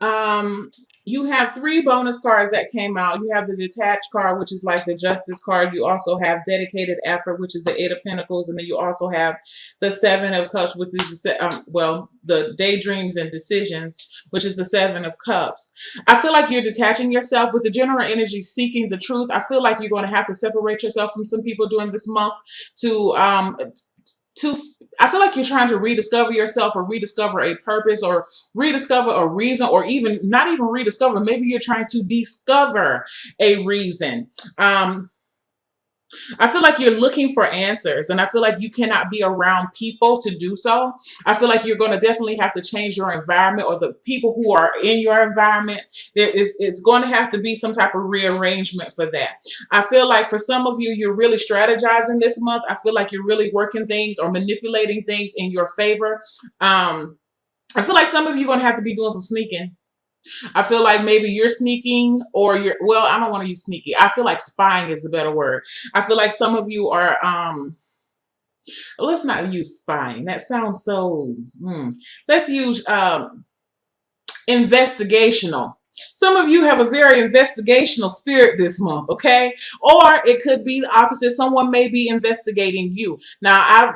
Um, you have three bonus cards that came out. You have the detached card, which is like the justice card. You also have dedicated effort, which is the eight of pentacles, and then you also have the seven of cups, which is the daydreams and decisions, which is the seven of cups. I feel like you're detaching yourself with the general energy, seeking the truth. I feel like you're going to have to separate yourself from some people during this month to to I feel like you're trying to rediscover yourself or rediscover a purpose or rediscover a reason, or even not even rediscover, maybe you're trying to discover a reason. I feel like you're looking for answers, and I feel like you cannot be around people to do so. I feel like you're going to definitely have to change your environment, or the people who are in your environment. It's going to have to be some type of rearrangement for that. I feel like for some of you, you're really strategizing this month. I feel like you're really working things or manipulating things in your favor. I feel like some of you are going to have to be doing some sneaking. I feel like maybe you're sneaking, or well, I don't want to use sneaky. I feel like spying is a better word. I feel like some of you are let's not use spying. That sounds so let's use investigational. Some of you have a very investigational spirit this month, okay? Or it could be the opposite. Someone may be investigating you. Now,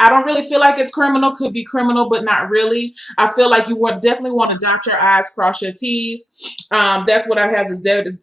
I don't really feel like it's criminal. Could be criminal, but not really. I feel like you would definitely want to dot your I's, cross your T's. That's what I have, this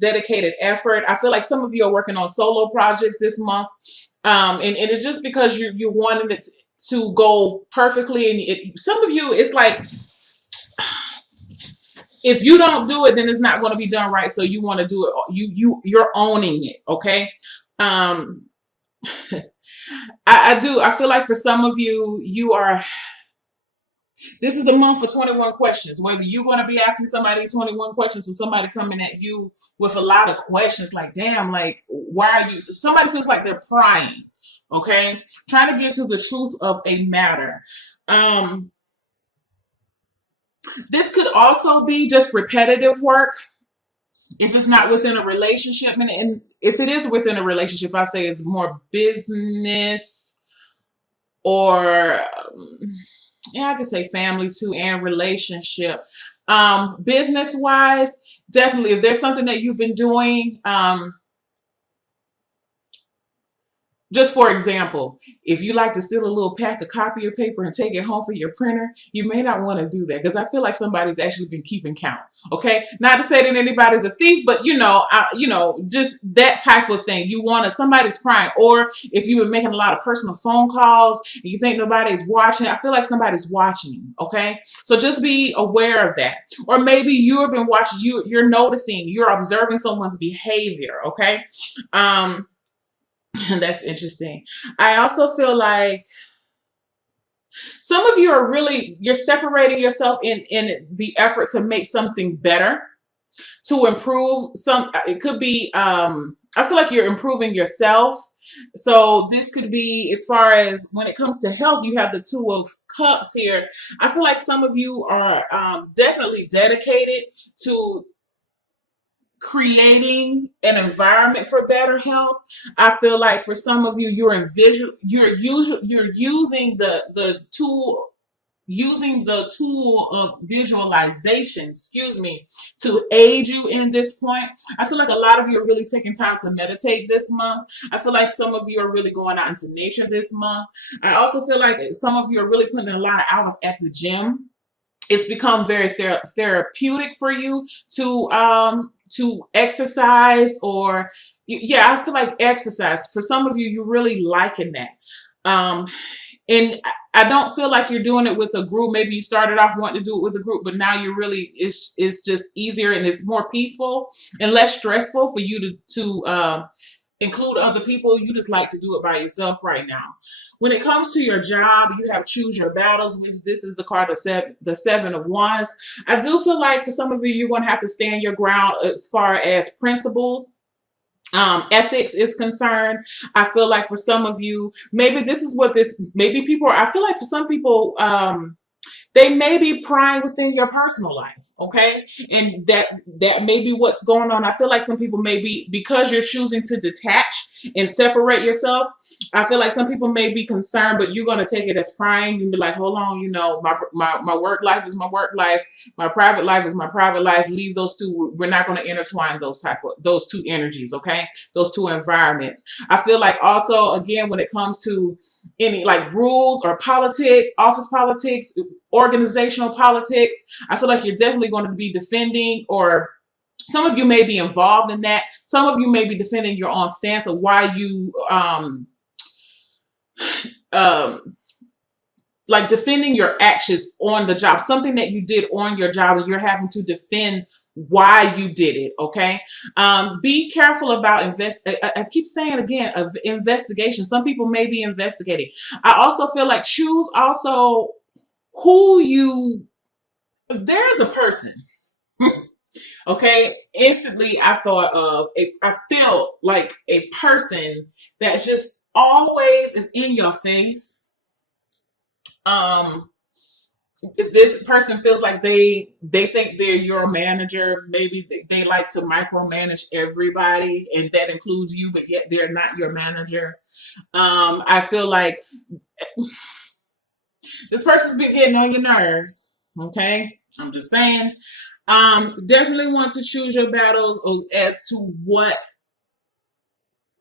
dedicated effort. I feel like some of you are working on solo projects this month. And it's just because you're wanting it to go perfectly. And some of you, it's like, if you don't do it, then it's not going to be done right. So you want to do it. You're owning it. Okay. Um, I do. I feel like for some of you, this is the month for 21 questions. Whether you're going to be asking somebody 21 questions or somebody coming at you with a lot of questions, like, damn, like, why are you? So somebody feels like they're prying. Okay. Trying to get to the truth of a matter. Um, this could also be just repetitive work if it's not within a relationship, and if it is within a relationship, I say it's more business, or yeah, I could say family too, and relationship. Business wise, definitely, if there's something that you've been doing, just for example, if you like to steal a little pack of copier paper and take it home for your printer, you may not want to do that, because I feel like somebody's actually been keeping count. Okay, not to say that anybody's a thief, but just that type of thing. You want to, somebody's prying, or if you've been making a lot of personal phone calls and you think nobody's watching, I feel like somebody's watching. Okay, so just be aware of that. Or maybe you have been watching. You're noticing. You're observing someone's behavior. Okay. Um, That's interesting. I also feel like some of you are really, you're separating yourself in the effort to make something better, to improve some. It could be I feel like you're improving yourself. So this could be, as far as when it comes to health, you have the two of cups here. I feel like some of you are definitely dedicated to creating an environment for better health. I feel like for some of you, you're using the tool, of visualization, excuse me, to aid you in this point. I feel like a lot of you are really taking time to meditate this month. I feel like some of you are really going out into nature this month. I also feel like some of you are really putting a lot of hours at the gym. It's become very therapeutic for you to exercise, or yeah, I feel like exercise for some of you, you're really liking that. um and I don't feel like you're doing it with a group. Maybe you started off wanting to do it with a group, but now you're really, it's just easier and it's more peaceful and less stressful for you to include other people. You just like to do it by yourself right now. When it comes to your job, you have choose your battles, which this is the card of the seven of wands. I do feel like for some of you, you're going to have to stand your ground as far as principles, ethics is concerned. I feel like for some of you, maybe this is what this, maybe people are, I feel like for some people, They may be prying within your personal life, okay? And that may be what's going on. I feel like some people may be, because you're choosing to detach and separate yourself, I feel like some people may be concerned, but you're going to take it as prying and be like, hold on, my work life is my work life, my private life is my private life. Leave those two. We're not going to intertwine those two energies, okay? Those two environments. I feel like also, again, when it comes to any like rules or politics, office politics, organizational politics, I feel like you're definitely going to be defending, or some of you may be involved in that. Some of you may be defending your own stance of why you um like defending your actions on the job, something that you did on your job, and you're having to defend why you did it. Okay. Be careful about I keep saying again, of investigation. Some people may be investigating. I also feel like choose also who you, there's a person. Okay. Instantly I thought of I feel like a person that just always is in your face. Um, this person feels like they think they're your manager. Maybe they like to micromanage everybody, and that includes you, but yet they're not your manager. I feel like this person's been getting on your nerves. Okay, I'm just saying. Definitely want to choose your battles as to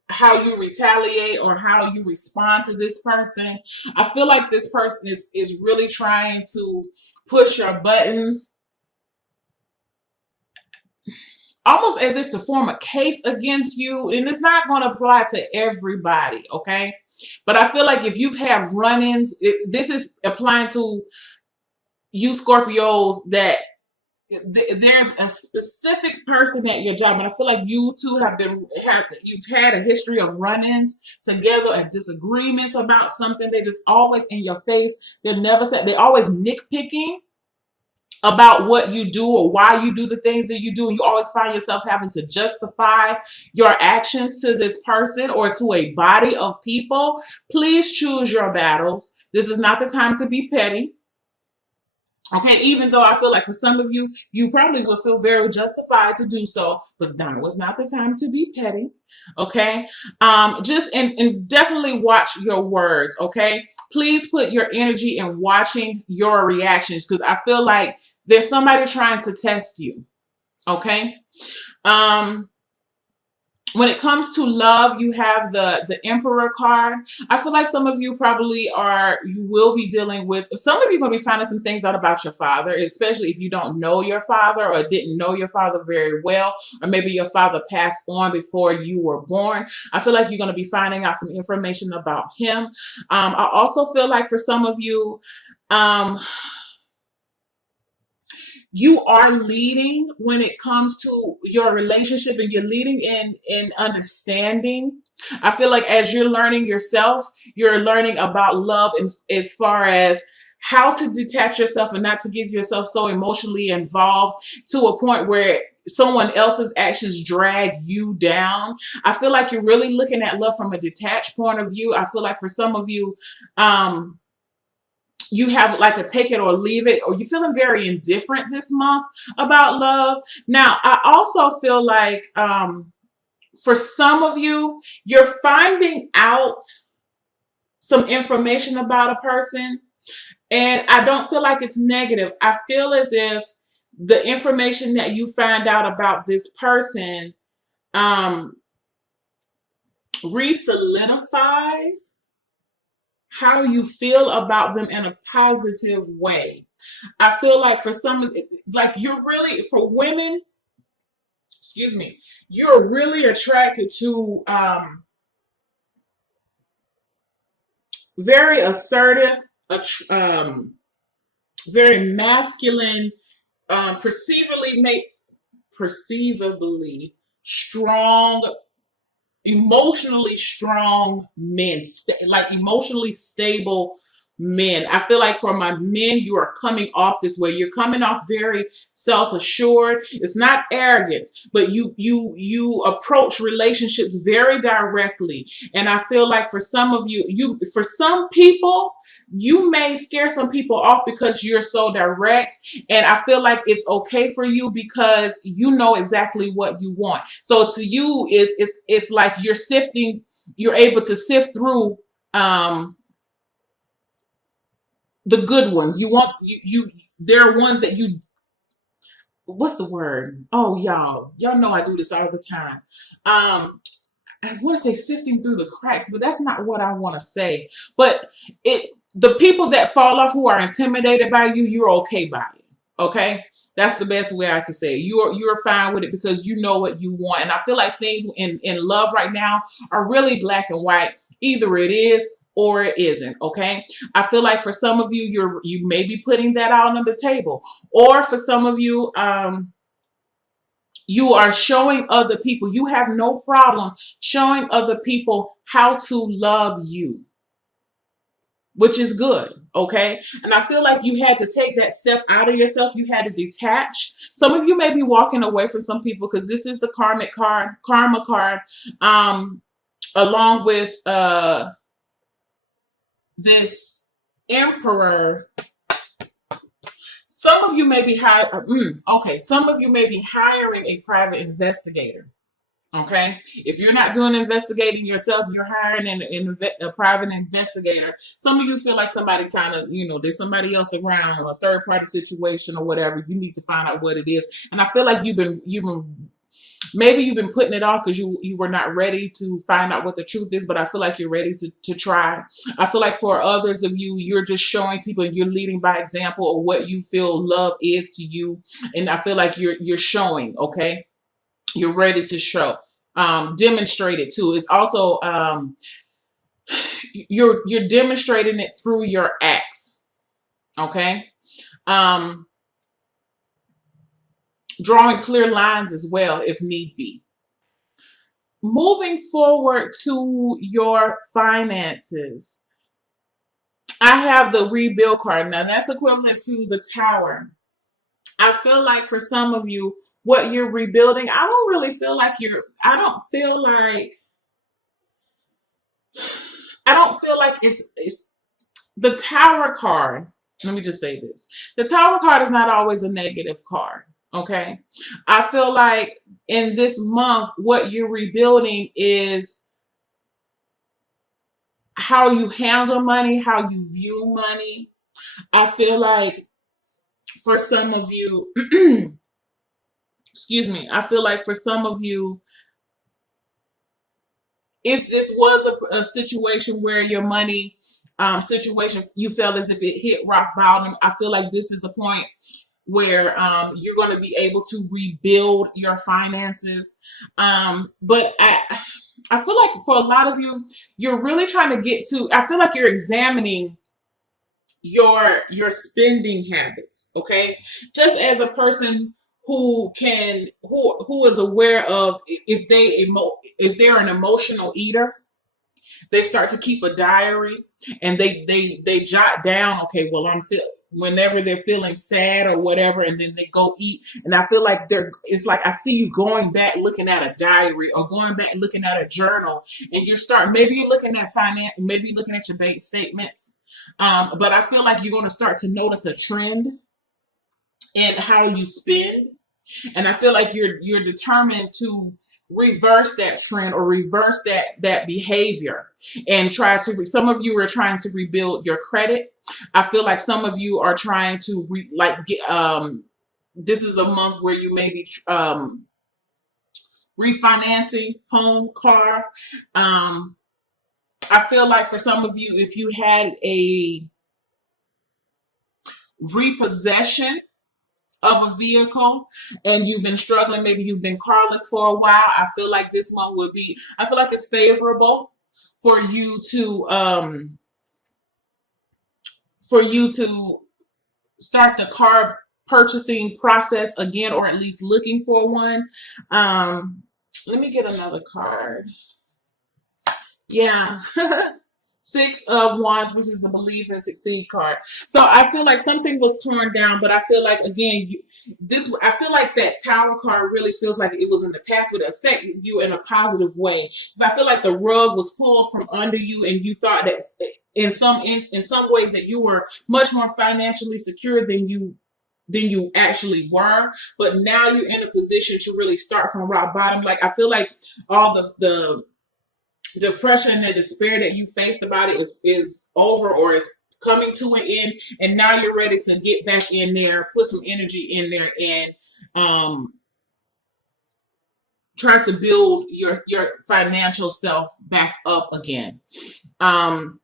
how you retaliate or how you respond to this person. I feel like this person is really trying to push your buttons, almost as if to form a case against you. And it's not going to apply to everybody, okay? But I feel like if you've had run-ins, this is applying to you Scorpios, that there's a specific person at your job, and I feel like you two you've had a history of run-ins together and disagreements about something. They're just always in your face. They're never said. They're always nitpicking about what you do or why you do the things that you do, and you always find yourself having to justify your actions to this person or to a body of people. Please choose your battles. This is not the time to be petty. Okay, even though I feel like for some of you, you probably will feel very justified to do so, but now was not the time to be petty. Okay, just and definitely watch your words. Okay, please put your energy in watching your reactions, because I feel like there's somebody trying to test you. Okay, um, when it comes to love, you have the Emperor card. I feel like some of you you will be dealing with, some of you are going to be finding some things out about your father, especially if you don't know your father or didn't know your father very well, or maybe your father passed on before you were born. I feel like you're going to be finding out some information about him. I also feel like for some of you, you are leading when it comes to your relationship, and you're leading in understanding. I feel like as you're learning yourself, you're learning about love as far as how to detach yourself and not to get yourself so emotionally involved to a point where someone else's actions drag you down. I feel like you're really looking at love from a detached point of view. I feel like for some of you, you have like a take it or leave it, or you're feeling very indifferent this month about love. Now, I also feel like for some of you, you're finding out some information about a person, and I don't feel like it's negative. I feel as if the information that you find out about this person re-solidifies how you feel about them in a positive way. I feel like for some, like you're really, for women, excuse me, you're really attracted to very assertive, very masculine, perceivably strong, emotionally strong men, like emotionally stable men. I feel like for my men, you are coming off this way. You're coming off very self-assured. It's not arrogance, but you approach relationships very directly. And I feel like for some of you, for some people, you may scare some people off because you're so direct. And I feel like it's okay for you because you know exactly what you want. So to you, it's like you're sifting, you're able to sift through um the good ones. You want you there are ones that you, what's the word? Oh, y'all know I do this all the time. I want to say sifting through the cracks, but that's not what I want to say. But the people that fall off who are intimidated by you, you're okay by it. Okay? That's the best way I can say it. You're fine with it because you know what you want. And I feel like things in love right now are really black and white. Either it is or it isn't. Okay? I feel like for some of you, you may be putting that out on the table. Or for some of you, you are showing other people, you have no problem showing other people how to love you, which is good. Okay. And I feel like you had to take that step out of yourself. You had to detach. Some of you may be walking away from some people because this is the karma card, along with this emperor. Some of you may be some of you may be hiring a private investigator. Okay, if you're not doing investigating yourself, you're hiring a private investigator. Some of you feel like somebody kind of, there's somebody else around, or a third party situation or whatever. You need to find out what it is. And I feel like maybe you've been putting it off because you were not ready to find out what the truth is, but I feel like you're ready to try. I feel like for others of you, you're just showing people, you're leading by example of what you feel love is to you. And I feel like you're showing, okay? You're ready to show. Demonstrate it too. It's also you're demonstrating it through your acts. Okay. Drawing clear lines as well if need be. Moving forward to your finances, I have the rebuild card. Now that's equivalent to the Tower. I feel like for some of you, what you're rebuilding, I don't really feel like it's the Tower card. Let me just say this. The Tower card is not always a negative card. Okay. I feel like in this month, what you're rebuilding is how you handle money, how you view money. I feel like for some of you, excuse me, I feel like for some of you, if this was a situation where your money situation, you felt as if it hit rock bottom, I feel like this is a point where you're going to be able to rebuild your finances. But I feel like for a lot of you, you're really trying to I feel like you're examining your spending habits, okay? Just as a person who is aware of if they're an emotional eater, they start to keep a diary and they jot down, okay, well, whenever they're feeling sad or whatever, and then they go eat. And I feel like it's like I see you going back looking at a diary or going back looking at a journal, and maybe you're looking at maybe you're looking at your bank statements. But I feel like you're going to start to notice a trend in how you spend. And I feel like you're determined to reverse that trend or reverse that behavior and some of you are trying to rebuild your credit. I feel like some of you are trying to this is a month where you may be refinancing home, car. I feel like for some of you, if you had a repossession of a vehicle and you've been struggling, maybe you've been carless for a while, I feel like this one I feel like it's favorable for you to start the car purchasing process again, or at least looking for one. Let me get another card. Yeah. Six of Wands, which is the Believe and Succeed card. So I feel like something was torn down, but I feel like, again, I feel like that Tower card really feels like it was in the past, would affect you in a positive way. Because I feel like the rug was pulled from under you and you thought that in some ways that you were much more financially secure than you actually were, but now you're in a position to really start from rock bottom. Like, I feel like all the depression and the despair that you faced about it is over, or is coming to an end, and now you're ready to get back in there, put some energy in there, and um try to build your financial self back up again. um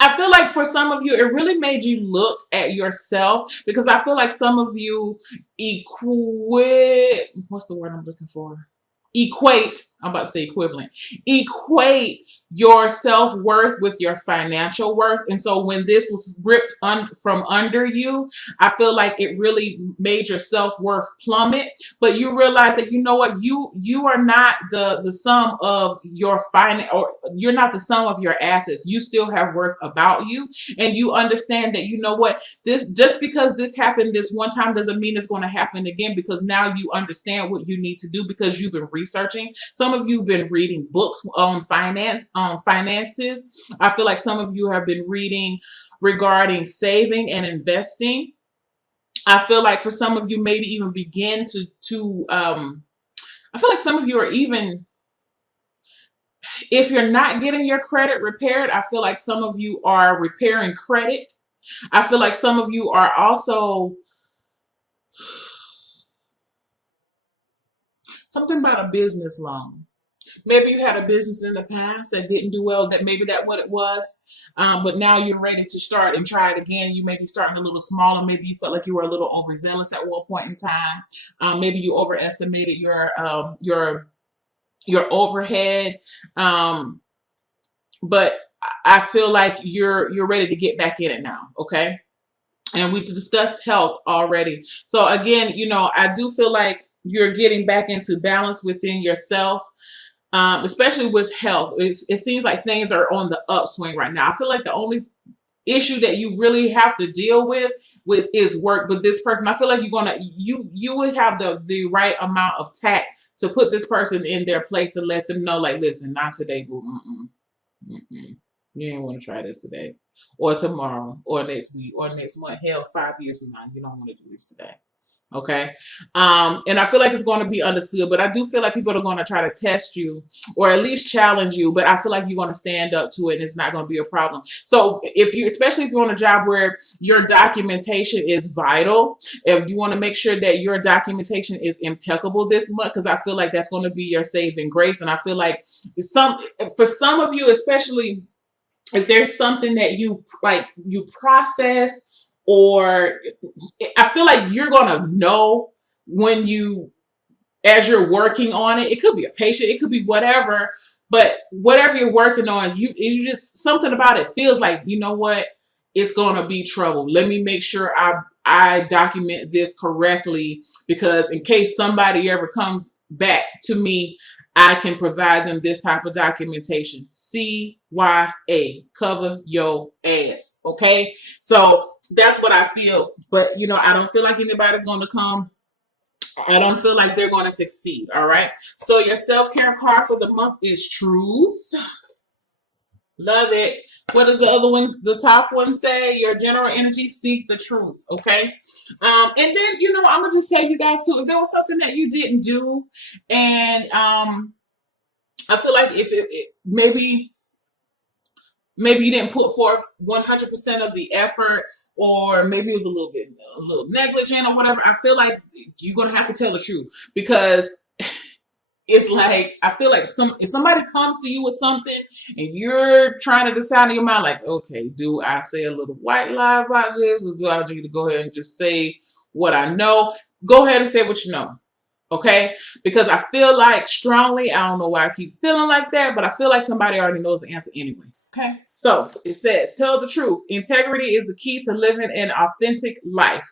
I feel like for some of you, it really made you look at yourself, because I feel like some of you what's the word I'm looking for? I'm about to say equivalent, equate your self-worth with your financial worth. And so when this was ripped from under you, I feel like it really made your self-worth plummet. But you realize that, you know what, you are not the sum of your or you're not the sum of your assets. You still have worth about you, and you understand that, you know what, this, just because this happened this one time doesn't mean it's going to happen again, because now you understand what you need to do, because you've been researching. Some of you have been reading books on finances. I feel like some of you have been reading regarding saving and investing. I feel like for some of you, maybe even begin to I feel like some of you are even, if you're not getting your credit repaired, I feel like some of you are repairing credit. I feel like some of you are also, something about a business loan. Maybe you had a business in the past that didn't do well, that maybe that what it was. But now you're ready to start and try it again. You may be starting a little smaller. Maybe you felt like you were a little overzealous at one point in time. Maybe you overestimated your overhead. But I feel like you're ready to get back in it now. Okay. And we discussed health already. So again, you know, I do feel like you're getting back into balance within yourself. Especially with health. It seems like things are on the upswing right now. I feel like the only issue that you really have to deal with is work. But this person, I feel like you would have the right amount of tact to put this person in their place, to let them know, like, listen, not today, boo. You ain't want to try this today, or tomorrow, or next week, or next month. Hell, 5 years from now, you don't want to do this today. Okay. And I feel like it's going to be understood, but I do feel like people are going to try to test you, or at least challenge you, but I feel like you're going to stand up to it, and it's not going to be a problem. So especially if you're on a job where your documentation is vital, if you want to make sure that your documentation is impeccable this month, because I feel like that's going to be your saving grace. And I feel like for some of you, especially if there's something that you process, or I feel like you're going to know when as you're working on it. It could be a patient, it could be whatever, but whatever you're working on, you just, something about it feels like, you know what, it's going to be trouble. Let me make sure I document this correctly, because in case somebody ever comes back to me, I can provide them this type of documentation. CYA, cover your ass. Okay. So that's what I feel. But, you know, I don't feel like anybody's going to come. I don't feel like they're going to succeed. All right. So your self-care card for the month is truth. Love it. What does the other one, the top one, say? Your general energy, seek the truth. Okay. And then, you know, I'm going to just tell you guys too, if there was something that you didn't do, and I feel like if maybe you didn't put forth 100% of the effort, or maybe it was a little negligent or whatever, I feel like you're going to have to tell the truth, because it's like, I feel like if somebody comes to you with something and you're trying to decide in your mind, like, okay, do I say a little white lie about this, or do I need to go ahead and just say what I know? Go ahead and say what you know. Okay? Because I feel like strongly, I don't know why I keep feeling like that, but I feel like somebody already knows the answer anyway. Okay? So it says, tell the truth. Integrity is the key to living an authentic life.